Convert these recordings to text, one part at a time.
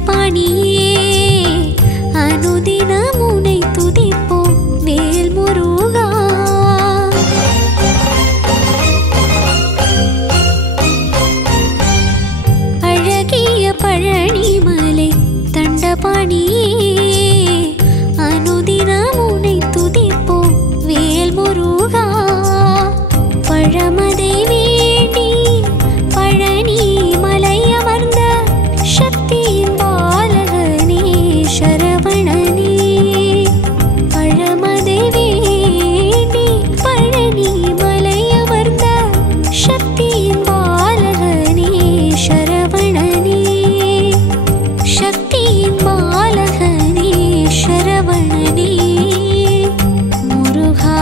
தண்டபாணியே அனுதினம் உனை துதிப்போம் வேல் முருகா. அழகிய பழனிமலை தண்டபாணியே அனுதினம் உனை துதிப்போம் வேல் முருகா. பழமதை வேண்டி பழனி மலை அமர்ந்த சக்தியின் பாலகனே சரவணனே. பழமதை வேண்டி பழனி மலை அமர்ந்த சக்தியின் பாலகனே சரவணனே. சக்தியின் பாலகனே சரவணனே முருகா.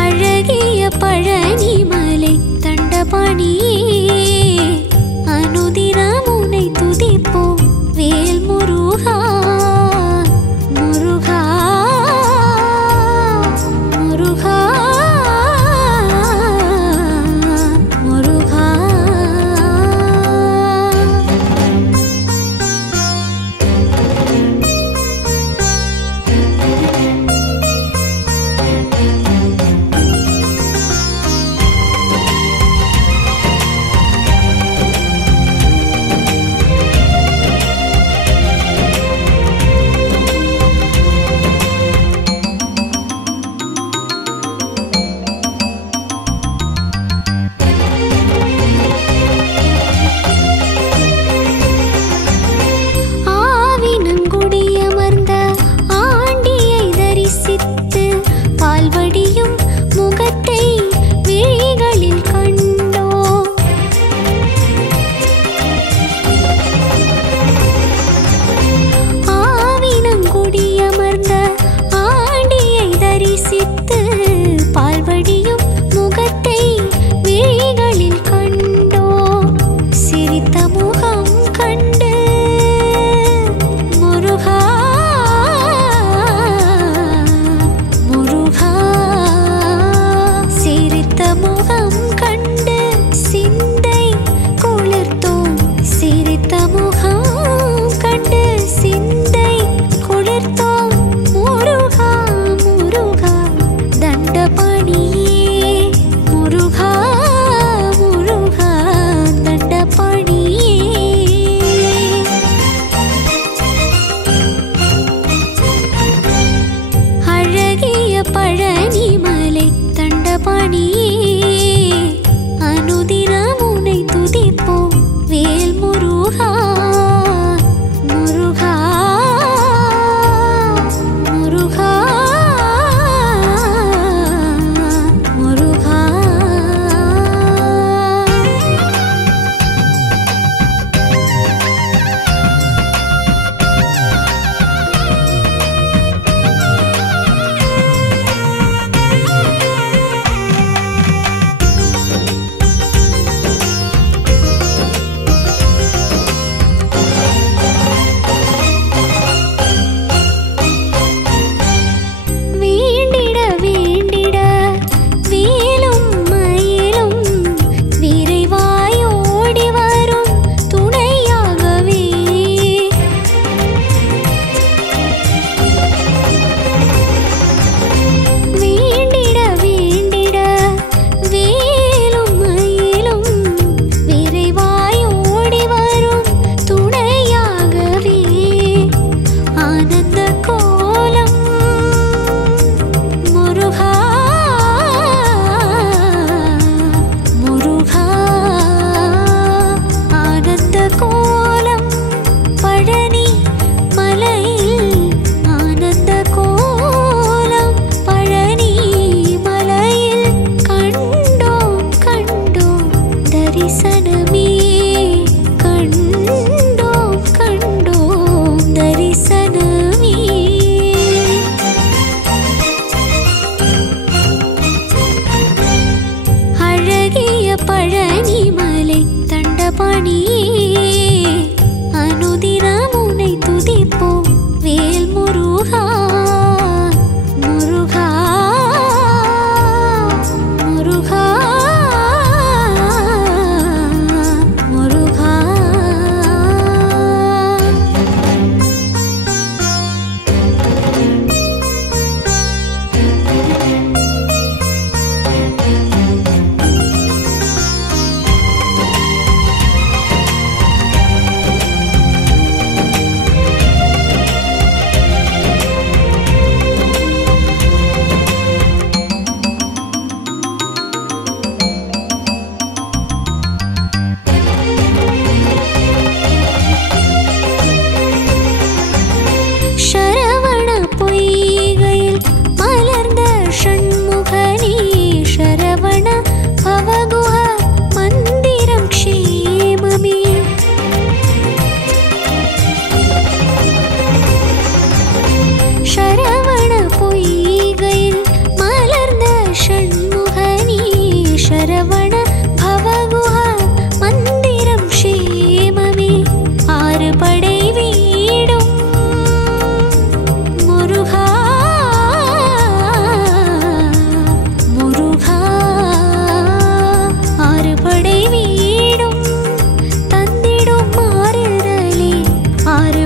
அழகிய பழனிமலை தண்டபாணியே அனுதினம் உனை துதிப்போம் வேல் முருகா. முருகா முருகா முருகா.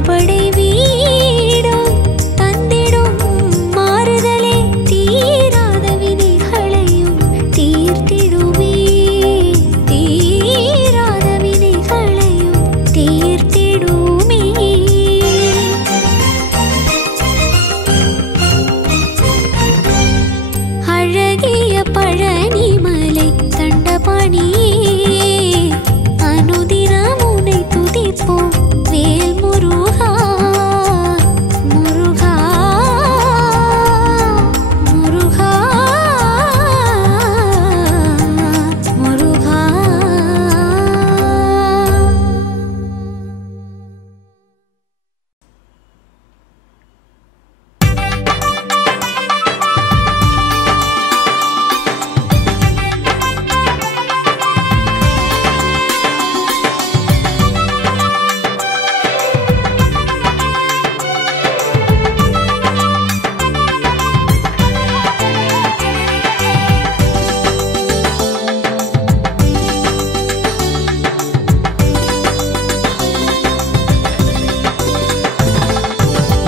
அறுபடை வீடும் தந்திடும் மாறுதலே தீராத வினைகளையும் தீர்த்திடுமே தீராத வினைகளையும் தீர்த்திடுமே அழகிய பழனிமலை தண்டபாணியே அனுதினம் உன்னை துதிப்போம் வேல் முருகா முருகா முருகா முருகா.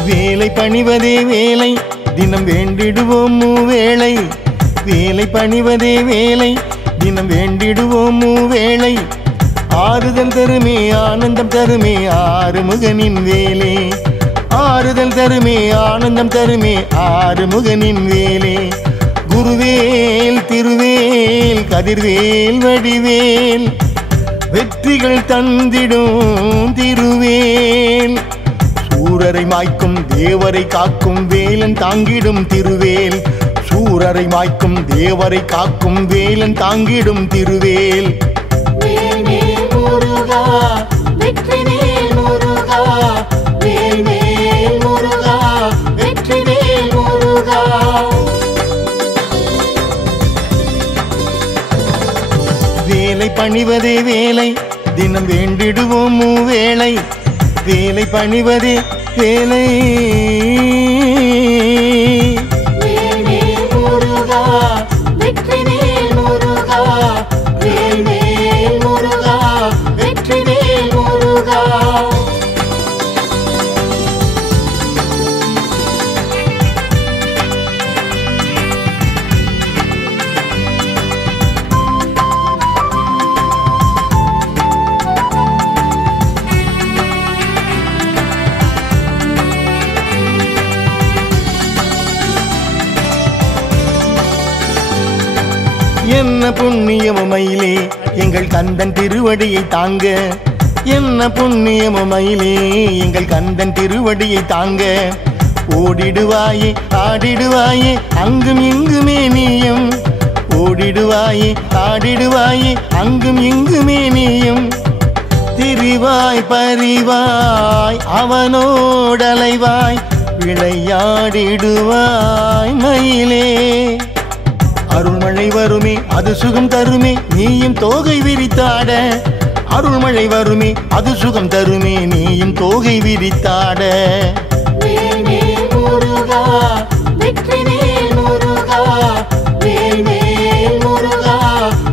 வேலை பணிவதே வேலை தினம் வேண்டிடுவோம் மூவேளை வேலை பணிவதே வேலை தினம் வேண்டிடுவோம் மூவேளை ஆறுதல் தருமே ஆனந்தம் தருமே ஆறுமுகனின் வேலே ஆறுதல் தருமே ஆனந்தம் தருமே ஆறுமுகனின் வேலே குருவேல் திருவேல் கதிர்வேல் வடிவேல் வெற்றிகள் தந்திடும் திருவேல் சூரரை மாய்க்கும் தேவரை காக்கும் வேலன் தாங்கிடும் திருவேல் சூரரை மாய்க்கும் தேவரை காக்கும் வேலன் தாங்கிடும் திருவேல் முருகா வெற்றிவேல் முருகா வேல் முருகா வெற்றிவேல் முருகா. வேலை பணிவதே வேலை தினம் வேண்டிடுவோம் மூவேளை வேலை பணிவதே வேலை முருகா வெற்றிவேல் முருகா வேல் முருகா வெற்றிவேல் முருகா. என்ன புண்ணியமயிலே எங்கள் கந்தன் திருவடியை தாங்க என்ன புண்ணியமயிலே எங்கள் கந்தன் திருவடியை தாங்க ஓடிடுவாயே ஆடிடுவாயே அங்கும் இங்குமே நீயும் ஓடிடுவாயே ஆடிடுவாயே அங்கும் இங்குமே நீயும் திரிவாய் பரிவாய் அவனோடலைவாய் விளையாடிடுவாய் மயிலே அருள்மழை வருமே அது சுகம் தருமே நீயும் தோகை விரித்தாட அருள்மழை வருமே அது சுகம் தருமே நீயும் தோகை விரித்தாட முருகா வெற்றிவேல் முருகா வேல் முருகா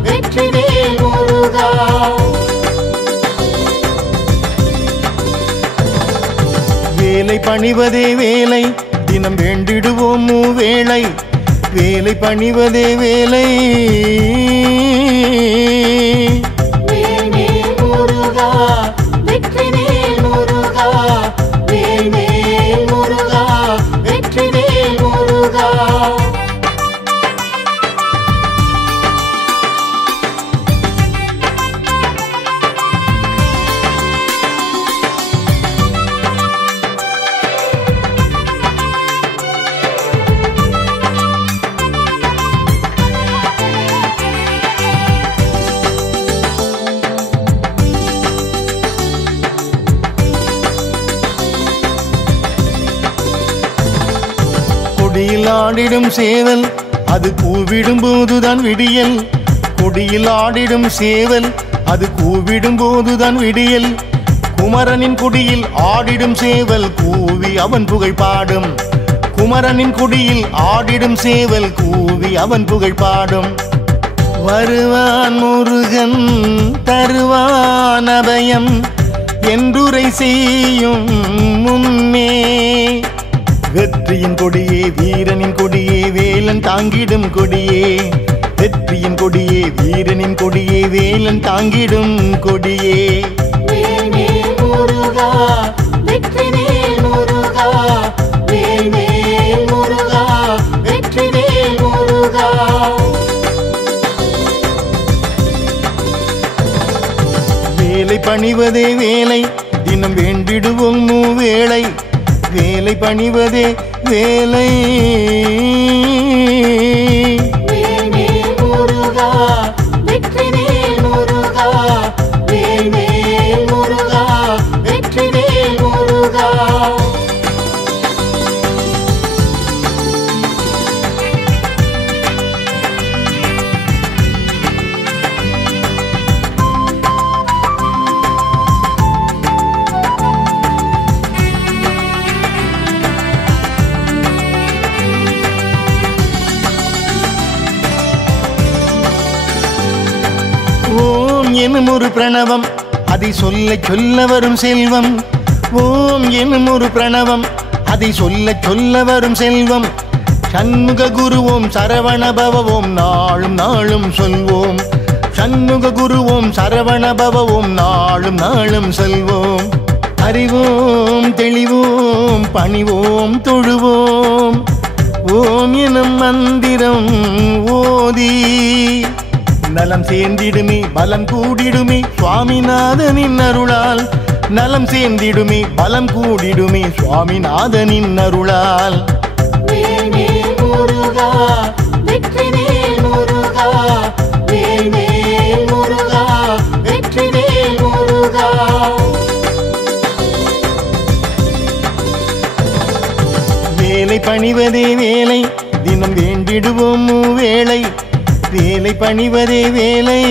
வெற்றிவேல் முருகா. வேலை பணிவதே வேலை தினம் வேண்டிடுவோம் மூவேளை வேலை பணிவதே வேலை முருகா வெற்றிவேல் முருகா வேல் முருகா வெற்றிவேல் முருகா. கொடியில் ஆடிடும் சேவல் அது கூவிடும் போதுதான் விடியல் கொடியில் ஆடிடும் சேவல் அது கூவிடும் போதுதான் விடியல் குமரனின் குடியில் ஆடிடும் சேவல் கூவி அவன் புகழ் பாடும் குமரனின் குடியில் ஆடிடும் சேவல் கூவி அவன் புகழ் பாடும் வருவான் முருகன் தருவான் அபயம் என்றுரை செய்யும் வெற்றியின் கொடியே வீரனின் கொடியே வேலன் தாங்கிடும் கொடியே வெற்றியின் கொடியே வீரனின் கொடியே வேலன் தாங்கிடும் கொடியே வேல் வேல் முருகா வெற்றிவேல் முருகா வேல் வேல் முருகா வெற்றிவேல் முருகா வேலை பணிவதே வேலை தினம் வேண்டிடுவோம் மூவேளை வேலை பணிவதே வேலை வேல் வேல் முருகா வெற்றிவேல் முருகா வேல் வேல் முருகா வெற்றிவேல் முருகா ஓம் எனும் ஒரு பிரணவம் அதை சொல்ல சொல்ல வரும் செல்வம் ஓம் எனும் ஒரு பிரணவம் அதை சொல்ல சொல்ல வரும் செல்வம் சண்முக குருவோம் சரவண பவவோம் நாளும் நாளும் சொல்வோம் சண்முக குருவோம் சரவண பவவோம் நாளும் நாளும் சொல்வோம் அறிவோம் தெளிவோம் பணிவோம் தொழுவோம் ஓம் எனும் மந்திரம் ஓதி நலம் சேர்ந்திடுமே பலம் கூடிடுமே சுவாமிநாதனின் அருளால் நலம் சேர்ந்திடுமே பலம் கூடிடுமே சுவாமிநாதனின் அருளால் வேல் வேல் முருகா வெற்றிவேல் முருகா வேல் வேல் முருகா வெற்றிவேல் முருகா வேலை பணிவதே வேலை தினம் வேண்டிடுவோம் மூவேளை வேலை பணிவதே வேலை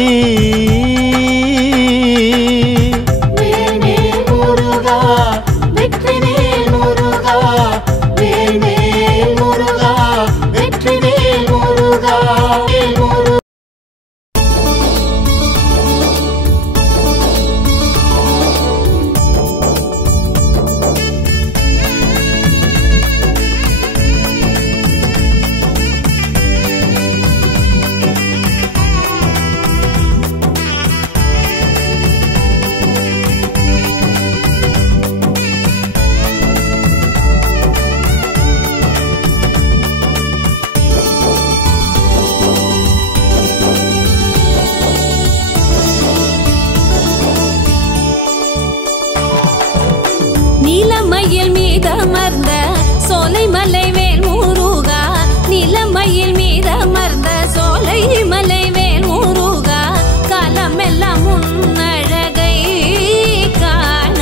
வேல் வேல் முருகா வெற்றிவேல் முருகா வேல் வேல் முருகா வெற்றிவேல் முருகா வேல் முருகா நிலமயில் மீதமர்ந்த சோலைமலை வேல் முருகா நிலமயில் மீதமர்ந்த சோலைமலை வேல் முருகா காலமெல்லாம் உன்னழகை காண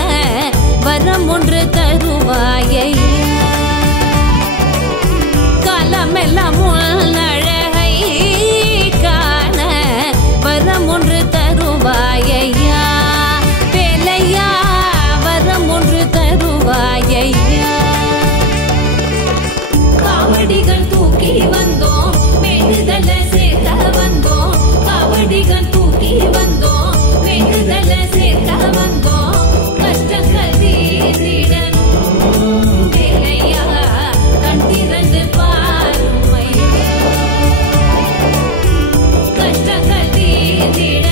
வரம் ஒன்று தருவாயையா காலமெல்லாம் உன்னழகை காண வரம் ஒன்று தருவாயையா வேலையா வரம் ஒன்று தருவாயையா காவடிகள் தூக்கி வந்தோம் வேண்டுதல சேர்க்க வந்தோம் காவடிகள் தூக்கி வந்தோம் வேண்டுதல சேர்க்க வந்தோம் கஷ்டங்கள் தீர்ந்திடணும் வேலையா கண் திறந்து பாரும் ஐயா கஷ்டங்கள் தீர்ந்திட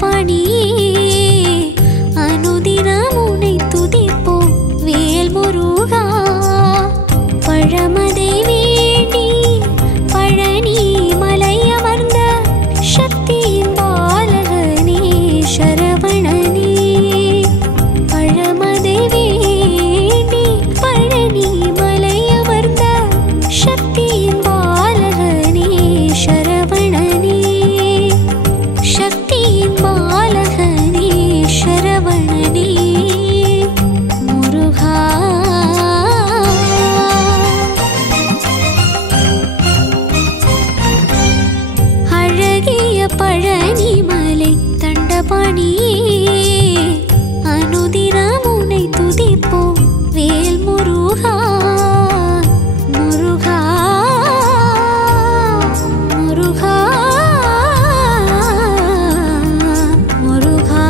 தண்டபாணியே அனுதினம் உன்னை துதிப்போம் வேல் முருகா. பழமதை வேண்டி பழனி மலை அமர்ந்த சக்தியின் பாலகனே சரவணனே. பழமதை வேண்டி பழனி மலை அமர்ந்த சக்தியின் பாலகனே சரவணனே. சக்தியின் பாலகனே சரவணனே முருகா. அழகிய பழனி மலை தண்டபாணியே அனுதினம் உன்னை துதிப்போம் வேல் முருகா. முருகா முருகா முருகா.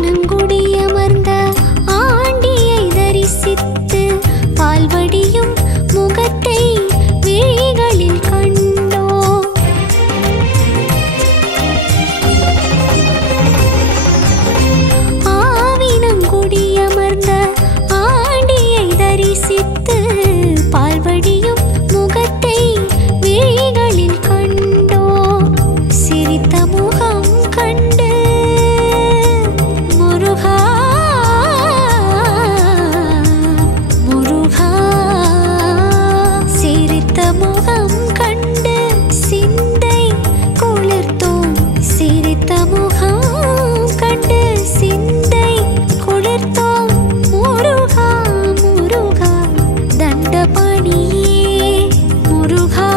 ஆவினங்குடியமர்ந்த ஆண்டியை தரிசித்து பால்வடியும் முகத்தை விழிகளில் கண்டோம். ஆவினங்குடியமர்ந்த ஆண்டியை தரிசித்து பால்வடியும் முகத்தை விழிகளில் கண்டோம். சிரித்த முகம் கண்டு முருகா முருகா. சிரித்த முகம் கண்டு சிந்தை குளிர்த்தோம். சிரித்த முகம் கண்டு சிந்தை குளிர்த்தோம். முருகா முருகா தண்டபாணியே. முருகா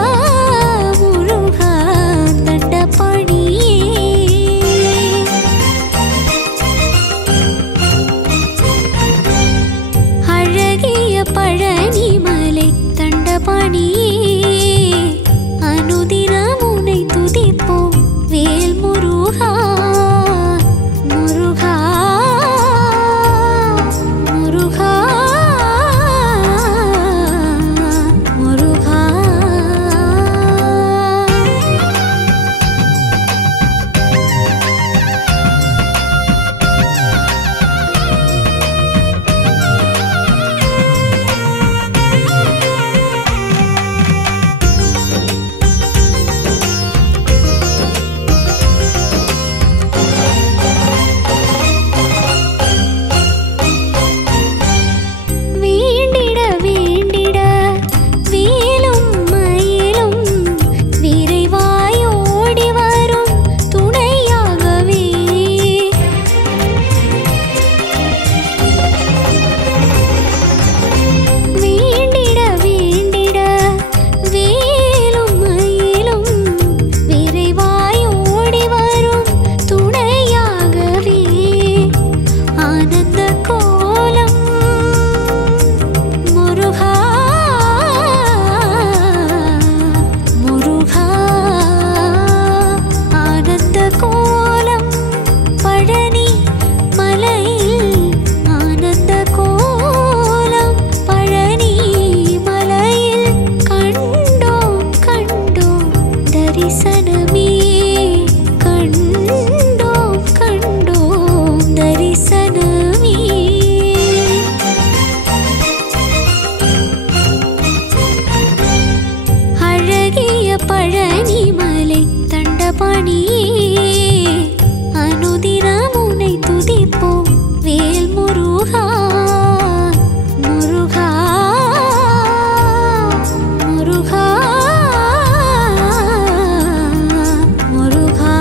முருகா தண்டபாணியே. அழகிய பழனி மலை தண்டபாணியே அனுதினம் உன்னை துதிப்போம் வேல் முருகா. முருகா முருகா முருகா. வேண்டிட வேண்டிட வேலும் மயிலும் விரைவாய் ஓடி வரும் துணையாகவே. வேண்டிட வேண்டிட வேலும் மயிலும் விரைவாய் ஓடி வரும் துணையாகவே. ஆனந்த கோலம் முருகா முருகா. ஆனந்த கோலம் பழனி மலையில். ஆனந்த கோலம் பழனி மலையில் கண்டோம் கண்டோம் தரிசனமே. கண்டோம் கண்டோம் தரிசனமே. அழகிய பழனி மலை தண்டபாணியே அனுதினம் உன்னை துதிப்போம் வேல் முருகா. முருகா முருகா முருகா.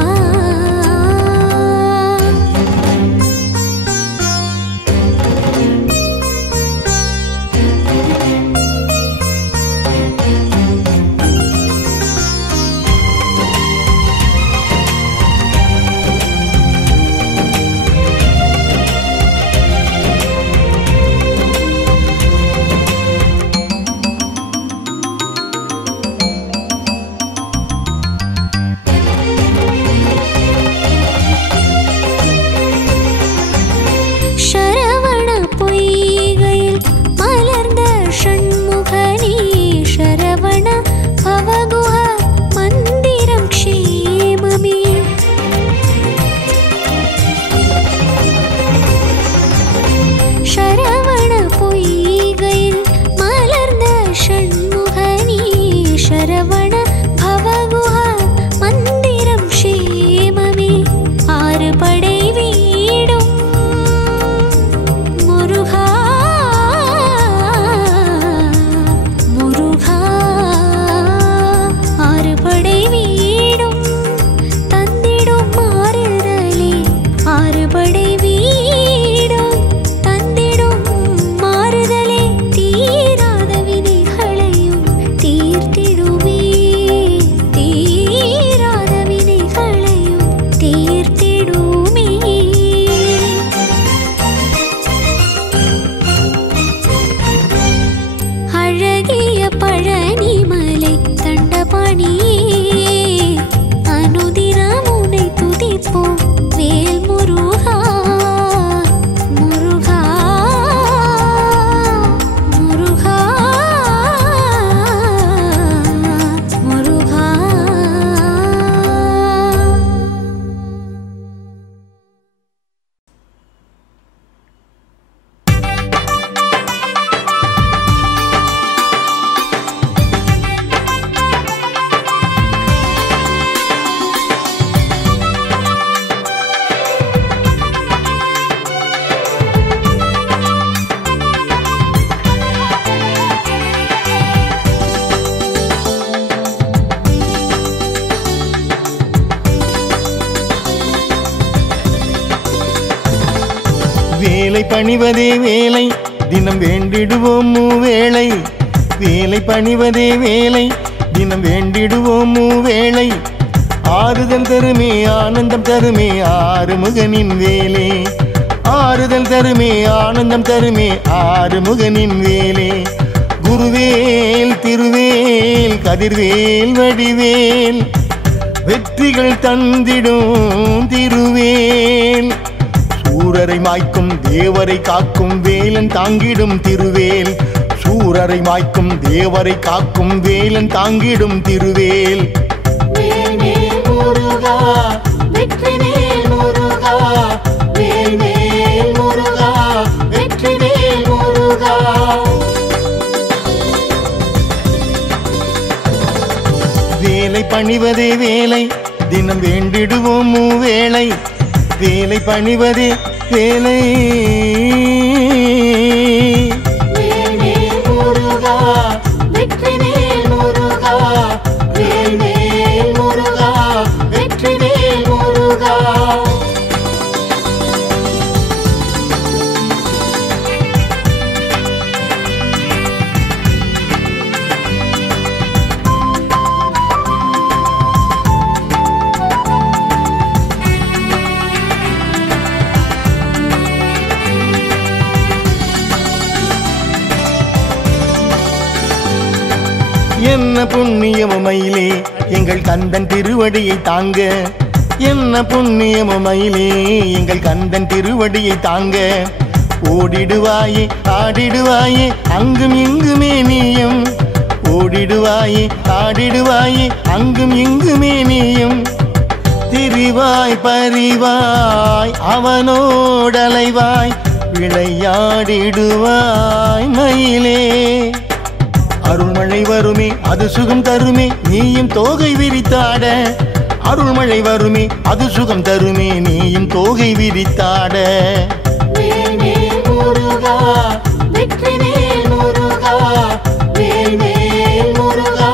வேலை பணிவதே வேலை தினம் வேண்டிடுவோம் மூவேளை. வேலை பணிவதே வேலை தினம் வேண்டிடுவோம் மூவேளை. ஆறுதல் தருமே ஆனந்தம் தருமே ஆறுமுகனின் வேலே. ஆறுதல் தருமே ஆனந்தம் தருமே ஆறுமுகனின் வேலே. குருவேல் திருவேல் கதிர்வேல் வடிவேல் வெற்றிகள் தந்திடும் திருவேல். சூரரை மாய்க்கும் தேவரை காக்கும் வேலன் தாங்கிடும் திருவேல். சூரரை மாய்க்கும் தேவரை காக்கும் வேலன் தாங்கிடும் திருவேல். வேல்வேல் முருகா வெற்றிவேல் முருகா வேல்வேல் முருகா வெற்றிவேல் முருகா. வேலை பணிவதே வேலை தினம் வேண்டிடுவோம் மூவேளை. வேலை பணிவதே வேலை. வேல்வேல் முருகா வெற்றிவேல் முருகா வேல்வேல் முருகா வெற்றிவேல் முருகா. என்ன புண்ணியமயிலே எங்கள் கந்தன் திருவடியை தாங்க. என்ன புண்ணியமயிலே எங்கள் கந்தன் திருவடியை தாங்க. ஓடிடுவாயே ஆடிடுவாயே அங்கும் இங்குமே நீயும். ஓடிடுவாயே ஆடிடுவாயே அங்கும் இங்குமே நீயும். திரிவாய் பரிவாய் அவனோடலைவாய் விளையாடிடுவாய் மயிலே. அருள்மழை வருமே அது சுகம் தருமே நீயும் தோகை விரித்தாட. அருள்மழை வருமே அது சுகம் தருமே நீயும் தோகை விரித்தாட. வேல்வேல் முருகா வெற்றிவேல் முருகா வேல்வேல் முருகா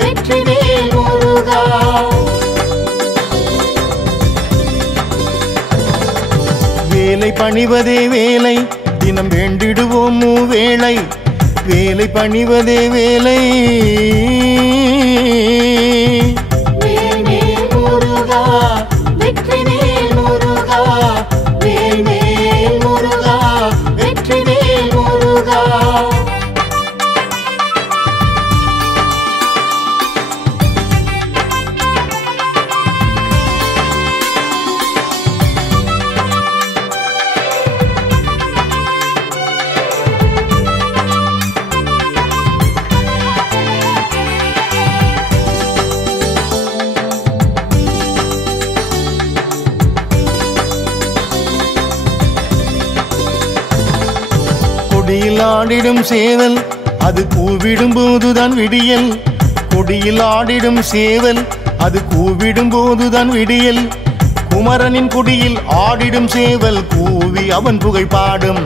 வெற்றிவேல் முருகா. வேலை பணிவதே வேலை தினம் வேண்டிடுவோம் மூவேளை. வேலை பணிவதே வேலை. வேல்வேல் முருகா வெற்றிவேல் முருகா வேல்வேல் முருகா வெற்றிவேல் முருகா. கொடியில் ஆடிடும் சேவல் அது கூவிடும் போதுதான் விடியல். கொடியில் ஆடிடும் சேவல் அது கூவிடும் போதுதான் விடியல். குமரனின் குடியில் ஆடிடும் சேவல் கூவி அவன் புகழ் பாடும்.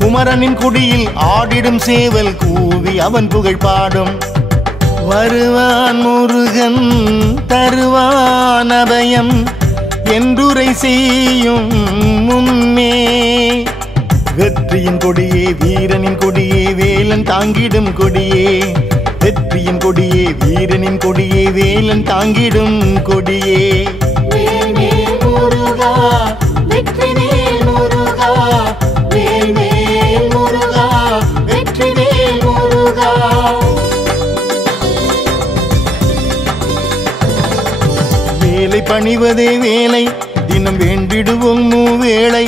குமரனின் குடியில் ஆடிடும் சேவல் கூவி அவன் புகழ் பாடும். வருவான் முருகன் தருவான் அபயம் என்றுரை செய்யும் முன்னே. வெற்றியின் கொடியே வீரனின் கொடியே வேலன் தாங்கிடும் கொடியே. வெற்றியின் கொடியே வீரனின் கொடியே வேலன் தாங்கிடும் கொடியே. வேல்வேல் முருகா வெற்றிவேல் முருகா வேல்வேல் முருகா வெற்றிவேல் முருகா. வேலை பணிவதே வேலை தினம் வேண்டிடுவோம் மூவேளை.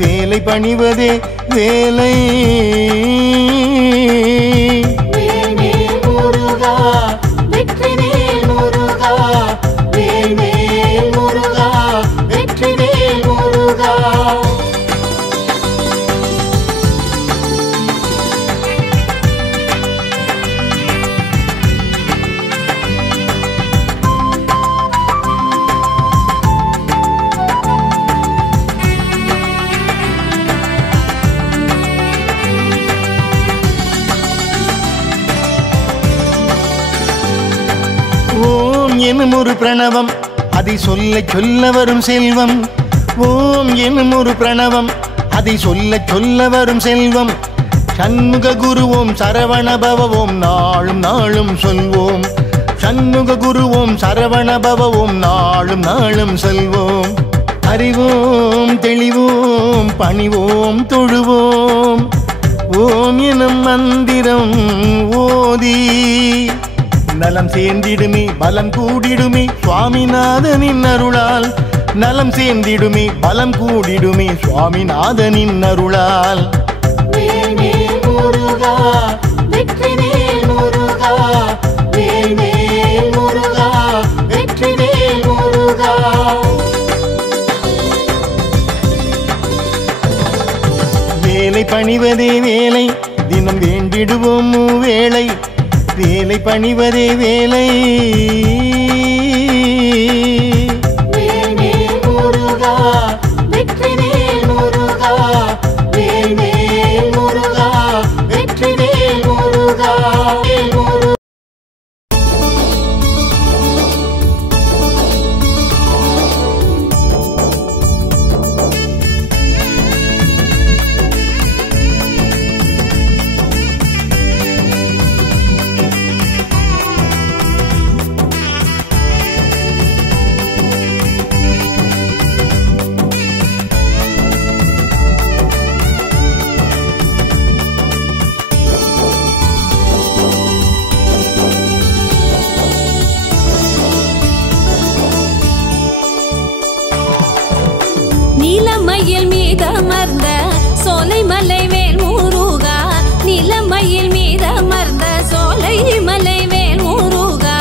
வேலை பணிவதே வேலை. வேல்வேல் முருகா வெற்றிவேல் முருகா வேல்வேல் முருகா வெற்றிவேல் முருகா. ஓம் எனும் ஒரு பிரணவம் அதை சொல்ல சொல்ல வரும் செல்வம். ஓம் எனும் ஒரு பிரணவம் அதை சொல்ல சொல்ல வரும் செல்வம். சண்முக குருவோம் சரவண பவவோம் நாளும் நாளும் சொல்வோம். சண்முக குருவோம் சரவண பவவோம் நாளும் நாளும் சொல்வோம். அறிவோம் தெளிவோம் பணிவோம் தொழுவோம். ஓம் எனும் மந்திரம் ஓதி நலம் சேர்ந்திடுமே பலம் கூடிடுமே சுவாமிநாதனின் அருளால். நலம் சேர்ந்திடுமே பலம் கூடிடுமே சுவாமிநாதனின் அருளால். வேல்வேல் முருகா வெற்றிவேல் முருகா வேல்வேல் முருகா வெற்றிவேல் முருகா. வேலை பணிவதே வேலை தினம் வேண்டிடுவோம் வேளை. வேலை பணிவதே வேலை. வேல்வேல் முருகா வெற்றிவேல் முருகா வேல்வேல் முருகா வெற்றிவேல் முருகா. நிலமயில் மீதமர்ந்த சோலைமலை வேல் முருகா. நிலமயில் மீதமர்ந்த சோலைமலை வேல் முருகா.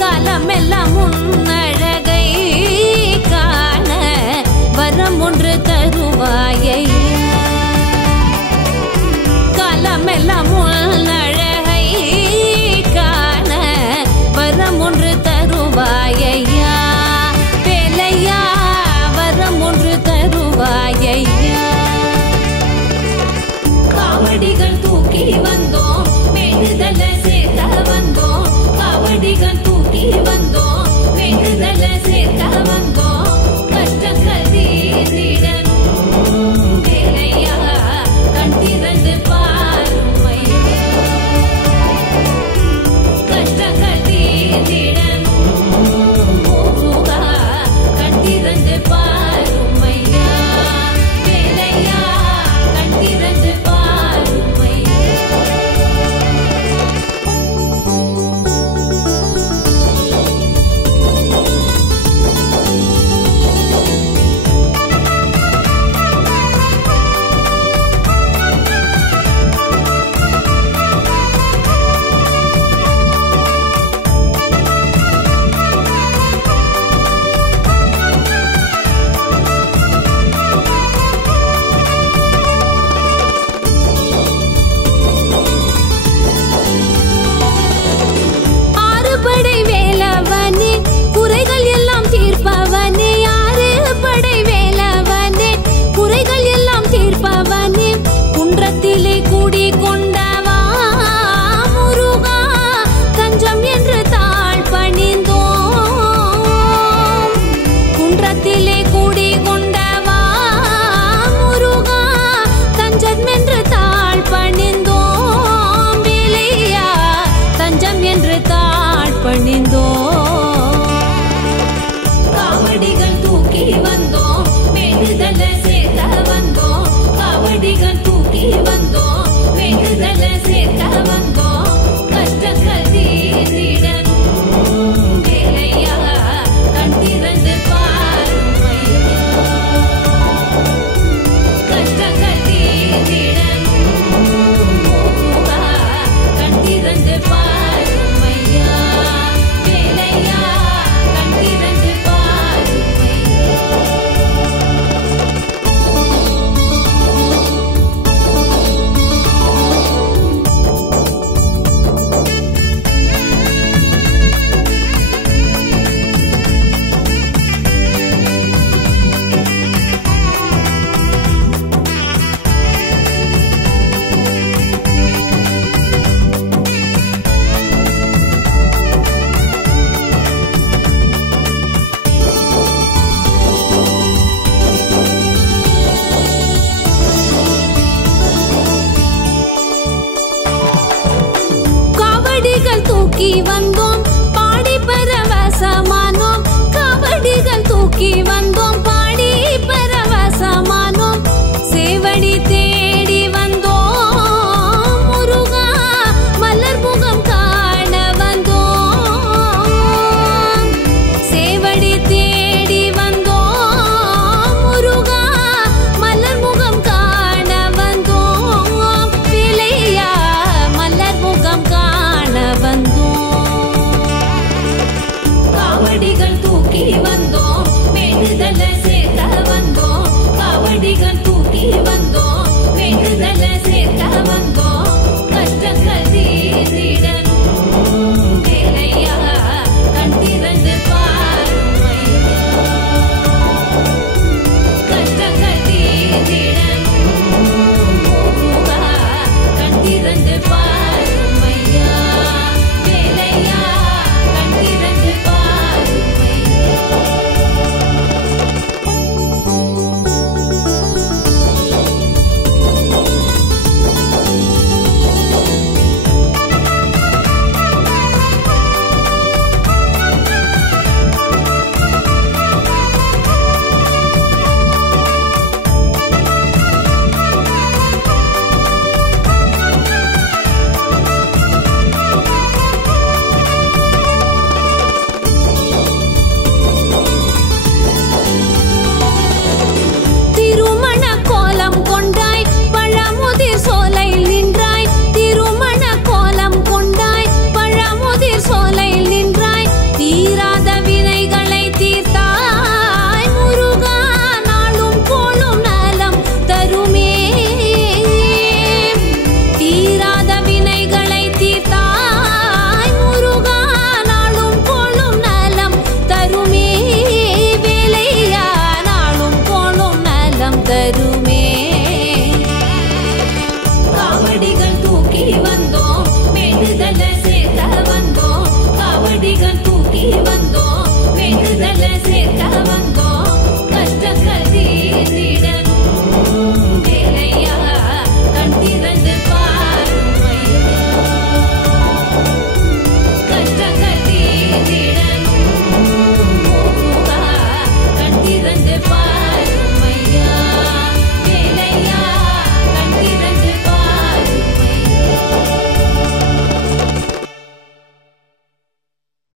காலமெல்லாம் உன்னழகை காண வரம் ஒன்று தருவாயை. காலமெல்லாம்